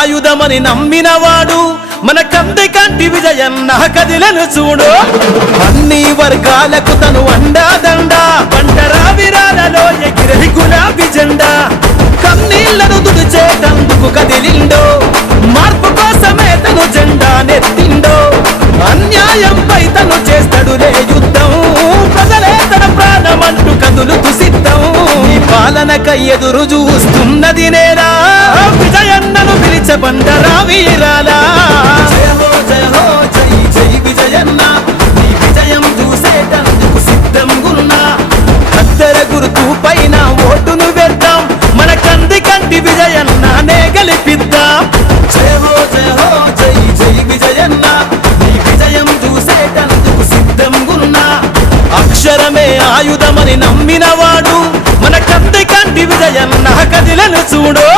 ఆయుధమని నమ్మినవాడు మన కంటి విజయన్న కదిలను చూడు అన్ని వర్గాలకు తను అండాదండ బండరా విరాలలో ఎగిరే గులాబీ జెండా కన్నీళ్లను తుడిచేటందుకు కదిలిండో మార్పు కోసమే తను జెండా నెత్తిండో అన్యాయంపై తను చేస్తాడులే యుద్ధం ప్రజలే తన ప్రాణమంటూ కదులుతూ సిద్ధం ఈ పాలనకై ఎదురు చూస్తున్నది నేరా విజయన్నను పిలిచే బండరా వీరాలా జయ హో జై జై విజయన్న నీ విజయం చూసేటందుకు సిద్ధం గున్నా కత్తెర గుర్తు పైన ఓటును వేద్దాం మన కంటి విజయన్ననే గెలిపిద్దాం జయ హో జై జై విజయన్న నీ విజయం చూసేటందుకు సిద్ధం గున్నా అక్షరమే ఆయుధమని నమ్మినవాడు మన కంటి విజయన్న కదిలను చూడు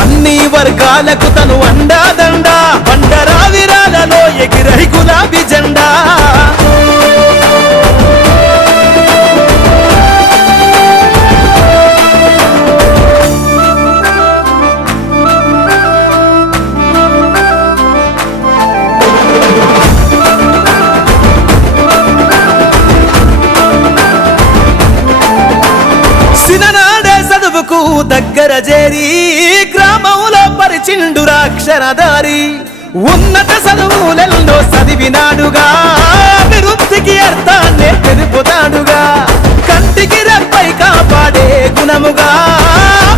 అన్ని వర్గాలకు తను అండాదండ బండరా విరాలలో ఎగిరే గులాబీ జెండా సిననాడే చదువుకు దగ్గర చేరి గ్రామంలో పరిచిండురా అక్షరధారి ఉన్నత చదువులలో చదివినాడుగా అభివృద్ధికి అర్థాన్ని తెలుపుతాడుగా కంటికి రెప్పై కాపాడే గుణముగా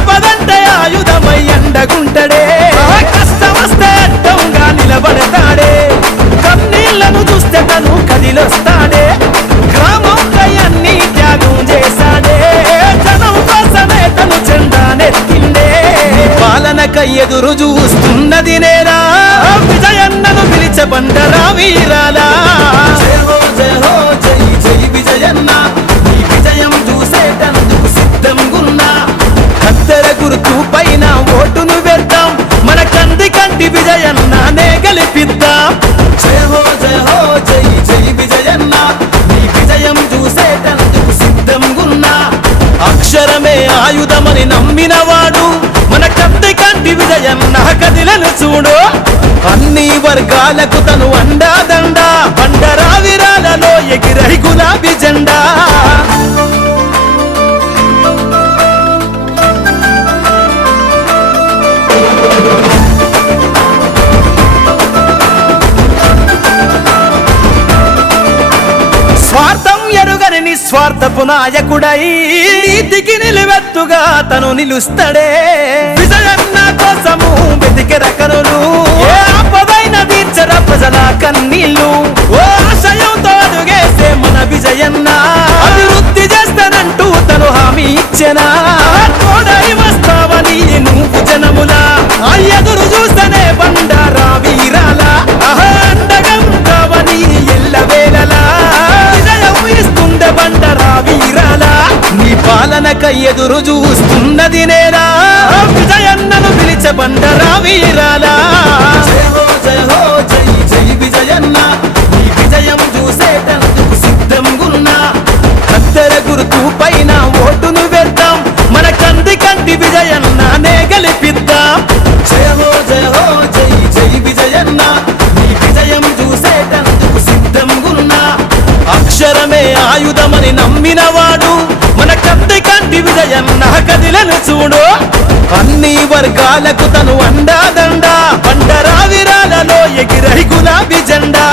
పదంటే ఆయుధమై అండగుంటడే కష్టం వస్తే అడ్డంగా నిలబడతాడే కన్నీళ్లను చూస్తే తను కదిలొస్తాడే గ్రామంపై అన్ని త్యాగం చేశాడే జనం కోసమే తను జెండా నెత్తిండే పాలనకై ఎదురు చూస్తున్నది నేరా విజయన్నను పిలిచే బండరా వీరాలా జయ హో జై జై విజయన్న నీ విజయం చూసేటందుకు సిద్ధం గున్నా కత్తెర గుర్తు పైన ఓటును వేద్దాం మన కంటి విజయన్ననే గెలిపిద్దాం జయ హో జై జై విజయన్న నీ విజయం చూసేటందుకు సిద్ధం గున్నా అక్షరమే ఆయుధమని నమ్మినవాడు మన కంటి విజయన్న కదిలను చూడు అన్ని వర్గాలకు తను అండాదండ బండరా విరాలలో ఎగిరే గులాబీ జెండా స్వార్థం ఎరుగని నిస్వార్థపు నాయకుడై నీతికి నిలువెత్తుగా తను నిలుస్తాడే విజయన్న కోసము వెతికెర కనులు ఏ ఆపదైన తీర్చర ప్రజల కన్నీళ్ళు ఓ ఆశయంతో అడుగేసే మన విజయన్న అభివృద్ధి చేస్తానంటూ తను హామీ ఇచ్చెనా తోడై వస్తావని నువ్వు జనములా ఎదురు చూస్తేనే బండారా వీరాలా అండగా ఉంటావని ఎల్లవేళలా విజయం ఇస్తుండే బండరా వీరాలా నీ పాలనకై ఎదురు చూస్తున్నది నేరా విజయన్నను పిలిచే బండరా వీరాలా జయ హో జై జై విజయన్న నీ విజయం చూసేటందుకు సిద్ధం గున్నా కత్తెర గుర్తు పైన ఓటును వేద్దాం మన కంటి విజయన్ననే గెలిపిద్దాం జయ హో జై జై విజయన్న నీ విజయం చూసేటందుకు సిద్ధం గున్నా అక్షరమే ఆయుధమని నమ్మినవాడు మన కంటి విజయన్న కదిలను చూడు అన్ని వర్గాలకు తను అండాదండ బండరా విరాలలో ఎగిరే గులాబీ జెండా